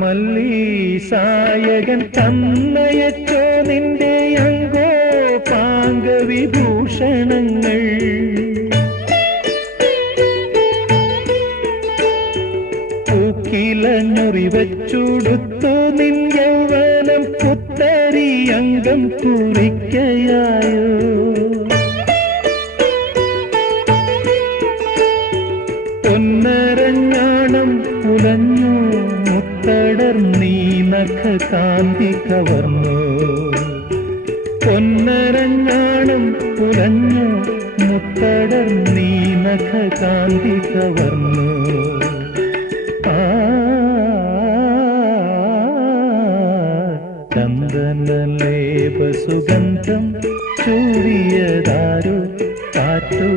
മല്ലീസായകൻ തന്നയച്ചോ നിന്റെ അങ്കോ പാംഗവിഭൂഷണങ്ങൾ. പൂക്കിലഞ്ഞുറിവച്ചുടുത്തു നിൻ യൗവനം പുത്തരി അംഗം കുറിക്കയായോ. പൊന്നരഞ്ഞാണം പുലഞ്ഞു മുത്തടർന്നീ നഖ കാന്തി കവർന്നു. പൊന്നരഞ്ഞാണം പുലഞ്ഞു മുത്തടർന്നീ നഖ കാന്തി കവർന്നു. ചന്ദനലേപ സുഗന്ധം ചൂടിയതാരോ കാറ്റോ